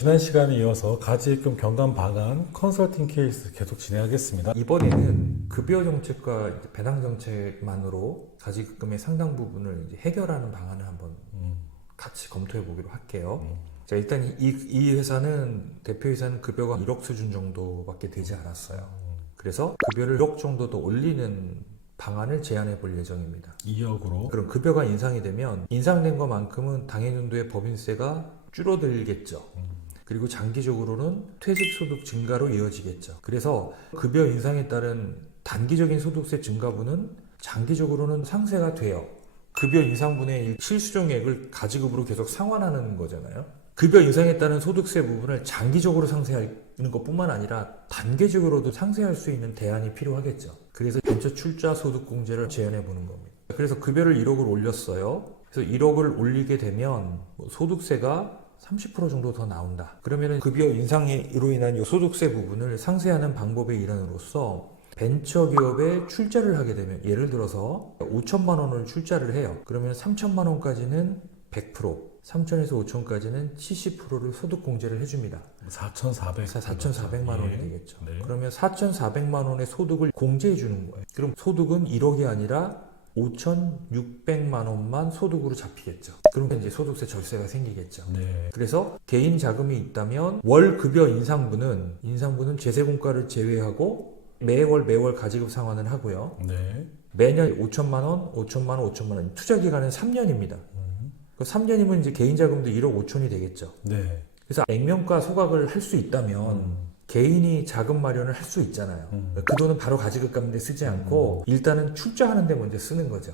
지난 시간에 이어서 가지입금 경감 방안 컨설팅 케이스 계속 진행하겠습니다. 이번에는 급여 정책과 이제 배당 정책만으로 가지급금의 상당 부분을 이제 해결하는 방안을 한번 같이 검토해 보기로 할게요. 자, 일단 이 회사는 대표이사는 급여가 1억 수준 정도밖에 되지 않았어요. 그래서 급여를 1억 정도 더 올리는 방안을 제안해 볼 예정입니다. 2억으로. 그럼 급여가 인상이 되면 인상된 것만큼은 당해년도의 법인세가 줄어들겠죠. 그리고 장기적으로는 퇴직소득 증가로 이어지겠죠. 그래서 급여 인상에 따른 단기적인 소득세 증가분은 장기적으로는 상쇄가 돼요. 급여 인상분의 실수령액을 가지급으로 계속 상환하는 거잖아요. 급여 인상에 따른 소득세 부분을 장기적으로 상쇄하는 것뿐만 아니라 단계적으로도 상쇄할 수 있는 대안이 필요하겠죠. 그래서 벤처 출자 소득 공제를 제안해 보는 겁니다. 그래서 급여를 1억을 올렸어요. 그래서 1억을 올리게 되면 소득세가 30% 정도 더 나온다. 그러면은 급여 인상으로 인한 이 소득세 부분을 상쇄하는 방법의 일환으로서 벤처기업에 출자를 하게 되면, 예를 들어서 5천만 원을 출자를 해요. 그러면 3천만 원까지는 100%, 3천에서 5천까지는 70%를 소득 공제를 해줍니다. 4,400만 원이 되겠죠. 네. 그러면 4,400만 원의 소득을 공제해 주는 거예요. 그럼 소득은 1억이 아니라 5,600만 원만 소득으로 잡히겠죠. 그러면 이제 소득세 절세가 생기겠죠. 네. 그래서 개인 자금이 있다면 월 급여 인상분은 제세공과를 제외하고 매월 가지급 상환을 하고요. 네. 매년 5천만 원, 투자 기간은 3년입니다. 그 3년이면 이제 개인 자금도 1억 5천이 되겠죠. 네. 그래서 액면가 소각을 할 수 있다면 개인이 자금 마련을 할 수 있잖아요. 그 돈은 바로 가지급 갚는 데 쓰지 않고 일단은 출자하는 데 먼저 쓰는 거죠.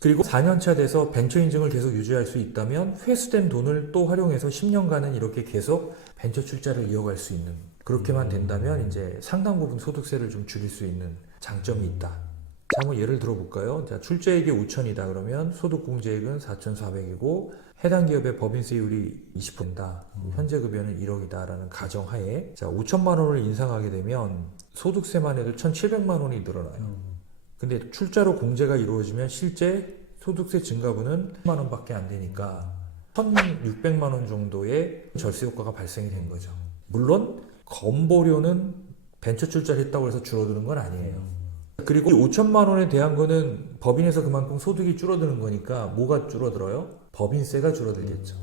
그리고 4년차 돼서 벤처 인증을 계속 유지할 수 있다면 회수된 돈을 또 활용해서 10년간은 이렇게 계속 벤처 출자를 이어갈 수 있는, 그렇게만 된다면 이제 상당 부분 소득세를 좀 줄일 수 있는 장점이 있다. 자, 한번 예를 들어볼까요? 자, 출자액이 5천이다 그러면 소득공제액은 4,400이고 해당 기업의 법인세율이 20%다. 현재 급여는 1억이다 라는 가정하에, 자, 5천만 원을 인상하게 되면 소득세만 해도 1,700만 원이 늘어나요. 근데 출자로 공제가 이루어지면 실제 소득세 증가분은 10만 원밖에 안 되니까 1,600만 원 정도의 절세 효과가 발생이 된 거죠. 물론 건보료는 벤처 출자를 했다고 해서 줄어드는 건 아니에요. 그리고 5천만 원에 대한 거는 법인에서 그만큼 소득이 줄어드는 거니까 뭐가 줄어들어요? 법인세가 줄어들겠죠.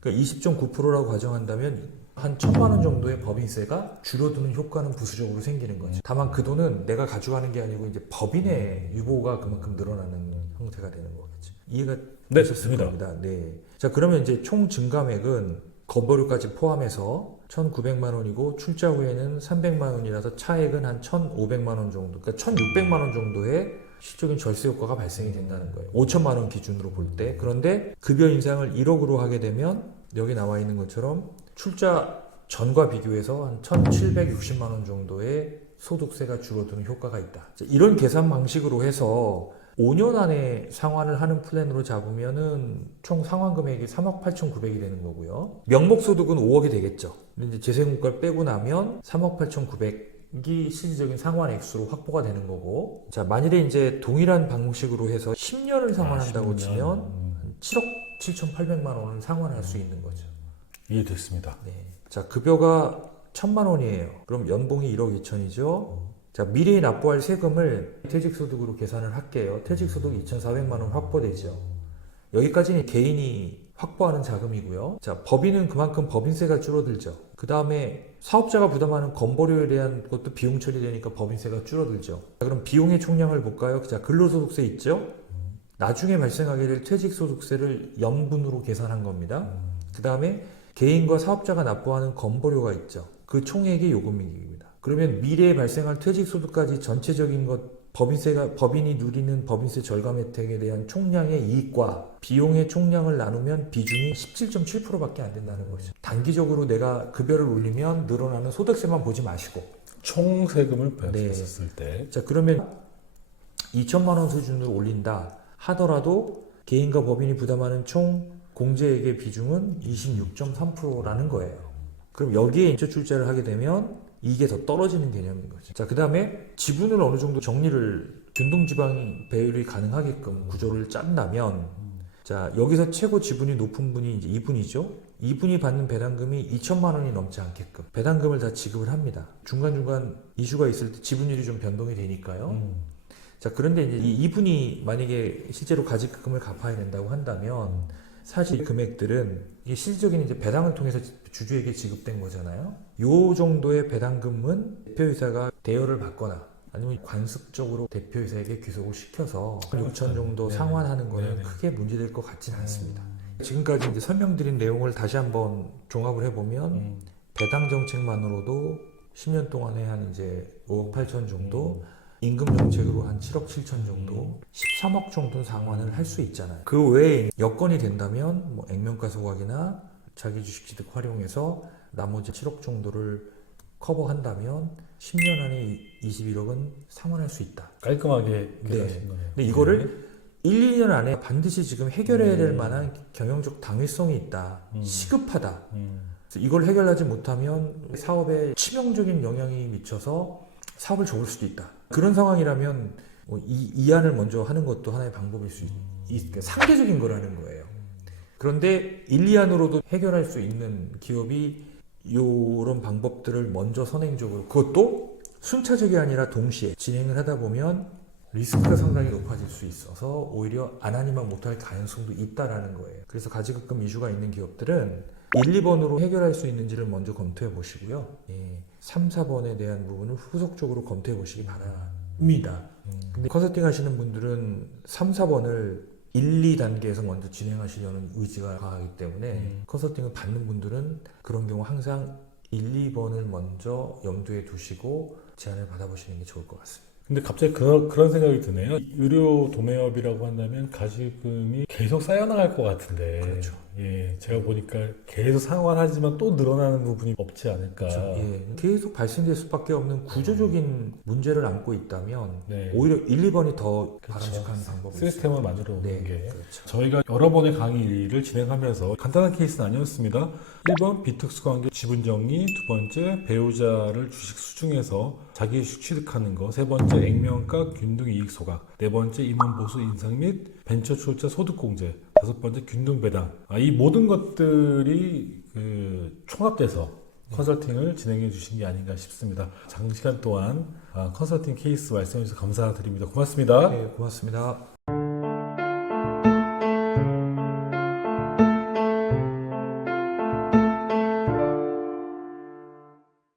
그러니까 20.9%라고 가정한다면 한 1,000만 원 정도의 법인세가 줄어드는 효과는 부수적으로 생기는 거죠. 다만 그 돈은 내가 가져가는 게 아니고 이제 법인의 유보가 그만큼 늘어나는 형태가 되는 거겠죠. 이해가 되셨을 겁니다. 네. 자, 그러면 이제 총 증감액은 건보료까지 포함해서 1,900만 원이고 출자 후에는 300만 원이라서 차액은 한 1,500만 원 정도, 그러니까 1,600만 원 정도의 실적인 절세 효과가 발생이 된다는 거예요. 5천만 원 기준으로 볼 때. 그런데 급여 인상을 1억으로 하게 되면 여기 나와 있는 것처럼 출자 전과 비교해서 한 1,760만 원 정도의 소득세가 줄어드는 효과가 있다. 이런 계산 방식으로 해서 5년 안에 상환을 하는 플랜으로 잡으면은 총 상환 금액이 3억 8,900이 되는 거고요. 명목 소득은 5억이 되겠죠. 근데 이제 재세공과를 빼고 나면 3억 8,900이 실질적인 상환 액수로 확보가 되는 거고. 자, 만일에 이제 동일한 방식으로 해서 10년을 상환한다고 10년. 치면 한 7억 7,800만 원을 상환할 수 있는 거죠. 이해됐습니다. 네. 자, 급여가 1,000만 원이에요. 그럼 연봉이 1억 2천이죠. 자, 미래에 납부할 세금을 퇴직소득으로 계산을 할게요. 퇴직소득 2,400만 원 확보되죠. 여기까지는 개인이 확보하는 자금이고요. 자, 법인은 그만큼 법인세가 줄어들죠. 그 다음에 사업자가 부담하는 건보료에 대한 것도 비용 처리되니까 법인세가 줄어들죠. 자, 그럼 비용의 총량을 볼까요? 자, 근로소득세 있죠? 나중에 발생하게 될 퇴직소득세를 연분으로 계산한 겁니다. 그 다음에 개인과 사업자가 납부하는 건보료가 있죠. 그 총액이 요금액입니다. 그러면 미래에 발생할 퇴직소득까지 전체적인 것, 법인이 누리는 법인세 절감 혜택에 대한 총량의 이익과 비용의 총량을 나누면 비중이 17.7%밖에 안 된다는 거죠. 단기적으로 내가 급여를 올리면 늘어나는 소득세만 보지 마시고 총 세금을 배웠을 때. 자, 그러면 2천만 원 수준으로 올린다 하더라도 개인과 법인이 부담하는 총 공제액의 비중은 26.3%라는 거예요. 그럼 여기에 인적 출자를 하게 되면 이게 더 떨어지는 개념인 거죠. 자, 그 다음에 지분을 어느 정도 정리를 균등지방 배율이 가능하게끔 구조를 짠다면 자, 여기서 최고 지분이 높은 분이 이제 이분이죠. 이분이 받는 배당금이 2천만 원이 넘지 않게끔 배당금을 다 지급을 합니다. 중간중간 이슈가 있을 때 지분율이 좀 변동이 되니까요. 자, 그런데 이제 이분이 만약에 실제로 가지급금을 갚아야 된다고 한다면 사실 이 금액들은 이게 실질적인 이제 배당을 통해서 주주에게 지급된 거잖아요. 요 정도의 배당금은 대표이사가 대여를 받거나 아니면 관습적으로 대표이사에게 귀속을 시켜서 6천 정도 네. 상환하는 거는 네. 크게 문제될 것 같지는 않습니다. 지금까지 이제 설명드린 내용을 다시 한번 종합을 해보면 배당 정책만으로도 10년 동안에 한 이제 5억 8천 정도, 임금 정책으로 한 7억 7천 정도, 13억 정도는 상환을 할 수 있잖아요. 그 외에 여건이 된다면 뭐 액면가 소각이나 자기 주식 취득 활용해서 나머지 7억 정도를 커버한다면 10년 안에 21억은 상환할 수 있다. 깔끔하게 네. 하신 거네요. 근데 이거를 1, 2년 안에 반드시 지금 해결해야 될 만한 경영적 당위성이 있다. 시급하다. 그래서 이걸 해결하지 못하면 사업에 치명적인 영향이 미쳐서 사업을 접을 수도 있다. 그런 상황이라면 뭐 이 안을 먼저 하는 것도 하나의 방법일 수 상대적인 거라는 거예요. 그런데 1, 2안으로도 해결할 수 있는 기업이 이런 방법들을 먼저 선행적으로, 그것도 순차적이 아니라 동시에 진행을 하다 보면 리스크가 상당히 높아질 수 있어서 오히려 안 하니만 못할 가능성도 있다라는 거예요. 그래서 가지급금 이슈가 있는 기업들은 1, 2번으로 해결할 수 있는지를 먼저 검토해 보시고요. 3, 4번에 대한 부분은 후속적으로 검토해 보시기 바랍니다. 근데 컨설팅 하시는 분들은 3, 4번을 1, 2단계에서 먼저 진행하시려는 의지가 강하기 때문에 컨설팅을 받는 분들은 그런 경우 항상 1, 2번을 먼저 염두에 두시고 제안을 받아보시는 게 좋을 것 같습니다. 근데 갑자기 그런 생각이 드네요. 의료 도매업이라고 한다면 가지금이 계속 쌓여나갈 것 같은데. 그렇죠. 예, 제가 보니까 계속 상환하지만 또 늘어나는 부분이 없지 않을까. 예, 계속 발생될 수밖에 없는 구조적인 문제를 안고 있다면 네. 오히려 1, 2번이 더 그렇죠. 바람직한 방법이 시스템을 만들어 오는 네, 게. 그렇죠. 저희가 여러 번의 강의를 진행하면서 간단한 케이스는 아니었습니다. 1번 비특수관계 지분정리, 두 번째 배우자를 주식 수중해서 자기 주식 취득하는 거, 세 번째 액면가 균등 이익 소각, 네 번째 임원보수 인상 및 벤처 출자 소득 공제, 다섯 번째 균등 배당. 이 모든 것들이 총합돼서 컨설팅을 진행해 주신 게 아닌가 싶습니다. 장시간 동안 컨설팅 케이스 말씀해 주셔서 감사드립니다. 고맙습니다. 네, 고맙습니다.